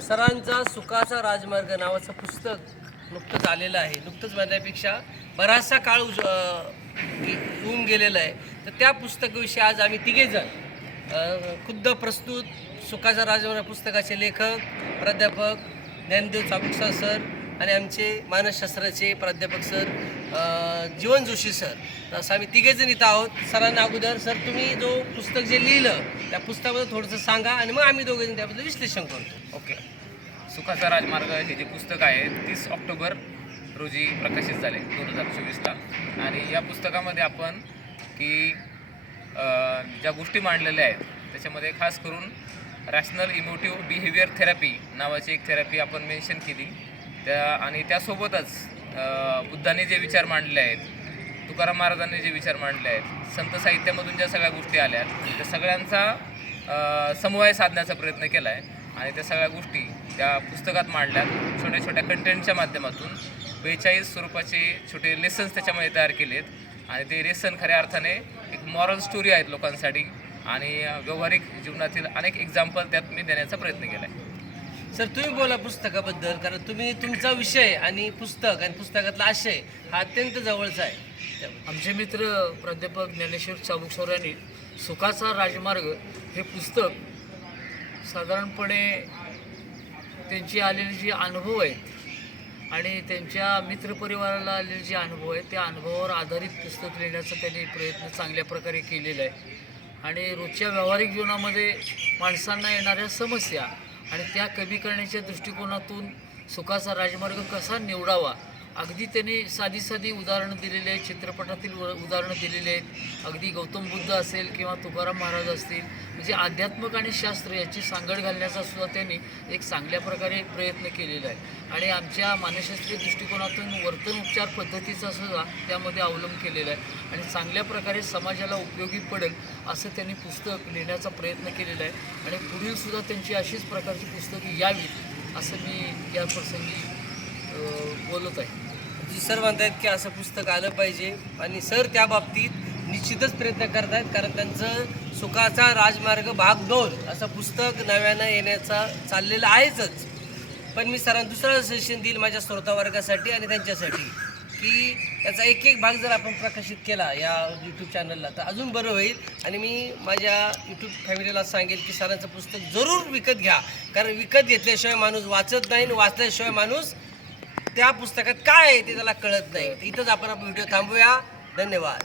सरांचा सुखाचा राजमार्ग नावाचं पुस्तक नुकतंच आलेलं आहे. नुकतंच म्हणण्यापेक्षा बराचसा काळ येऊन गेलेला आहे. तर त्या पुस्तकाविषयी आज आम्ही तिघेजण खुद्द प्रस्तुत सुखाचा राजमार्ग पुस्तकाचे लेखक प्राध्यापक ज्ञानदेव चाबुकसा सर आणि आमचे मानसशास्त्राचे प्राध्यापक सर जीवन जोशी सर, तर असं आम्ही तिघेजण इथं आहोत. सरांना अगोदर सर तुम्ही जो पुस्तक जे लिहिलं त्या पुस्तकाबद्दल थोडंसं सांगा आणि मग आम्ही दोघेजण त्याबद्दल विश्लेषण करतो. ओके. सुखाचा राजमार्ग हे जे पुस्तक आहे 30 ऑक्टोबर रोजी प्रकाशित झाले 2024ला. आणि या पुस्तकामध्ये आपण की ज्या गोष्टी मांडलेल्या आहेत त्याच्यामध्ये खास करून रॅशनल इमोटिव्ह बिहेवियर थेरपी नावाची एक थेरपी आपण मेन्शन केली. आणि त्यासोबतच बुद्धांनी जे विचार मांडले आहेत, तुकाराम महाराजांनी जे विचार मांडले आहेत, संत साहित्यामधून ज्या सगळ्या गोष्टी आल्या त्या सगळ्यांचा समन्वय साधण्याचा प्रयत्न केला आहे. आणि त्या सगळ्या गोष्टी त्या पुस्तकात मांडल्यात छोट्या छोट्या कंटेंटच्या माध्यमातून. 42 स्वरूपाचे छोटे लेसन्स त्याच्यामध्ये तयार केलेत आणि ते लेसन खऱ्या अर्थाने एक मॉरल स्टोरी आहेत लोकांसाठी आणि व्यावहारिक जीवनातील अनेक एक्झाम्पल त्यात मी देण्याचा प्रयत्न केला आहे. सर तुम्ही बोला पुस्तकाबद्दल, कारण तुम्ही तुमचा विषय आणि पुस्तक आणि पुस्तकातला आशय हा अत्यंत जवळचा आहे. आमचे मित्र प्राध्यापक ज्ञानेश्वर चाबुकसर यांनी सुखाचा राजमार्ग हे पुस्तक साधारणपणे त्यांची आलेली जी अनुभव आहेत आणि त्यांच्या मित्रपरिवाराला आलेले जे अनुभव आहेत त्या अनुभवावर आधारित पुस्तक लिहिण्याचा त्यांनी प्रयत्न चांगल्या प्रकारे केलेला आहे. आणि रोजच्या व्यावहारिक जीवनामध्ये माणसांना येणाऱ्या समस्या आणि त्या कमी करण्याच्या दृष्टिकोनातून सुखाचा राजमार्ग कसा निवडावा, अगदी त्यांनी साधी उदाहरणं दिलेली आहेत, चित्रपटातील उदाहरणं दिलेली आहेत. अगदी गौतम बुद्ध असेल किंवा तुकाराम महाराज असतील, म्हणजे अध्यात्मक आणि शास्त्र याची सांगड घालण्याचा सुद्धा त्यांनी एक चांगल्या प्रकारे प्रयत्न केलेला आहे. आणि आमच्या मानसशास्त्रीय दृष्टिकोनातून वर्तन उपचार पद्धतीचा सुद्धा त्यामध्ये अवलंब केलेला आहे आणि चांगल्या प्रकारे समाजाला उपयोगी पडेल असं त्यांनी पुस्तक लिहिण्याचा प्रयत्न केलेला आहे. आणि पुढील सुद्धा त्यांची अशीच प्रकारची पुस्तके यावीत असं मी या प्रसंगी बोलत आहे. सर म्हणतात की असं पुस्तक आलं पाहिजे आणि सर त्या बाबतीत निश्चितच प्रयत्न करत आहेत, कारण त्यांचं सुखाचा राजमार्ग भाग 2 असं पुस्तक नव्यानं येण्याचा चाललेलं आहेच. पण मी सरांना दुसरा सजेशन देईल माझ्या श्रोतावर्गासाठी आणि त्यांच्यासाठी की त्याचा एक भाग जर आपण प्रकाशित केला या यूट्यूब चॅनलला तर अजून बरं होईल. आणि मी माझ्या यूट्यूब फॅमिलीला सांगेल की सरांचं पुस्तक जरूर विकत घ्या, कारण विकत घेतल्याशिवाय माणूस वाचत नाही आणि वाचल्याशिवाय माणूस त्या पुस्तकात काय आहे ते त्याला कळत नाही. इथंच आपण व्हिडिओ थांबूया. धन्यवाद.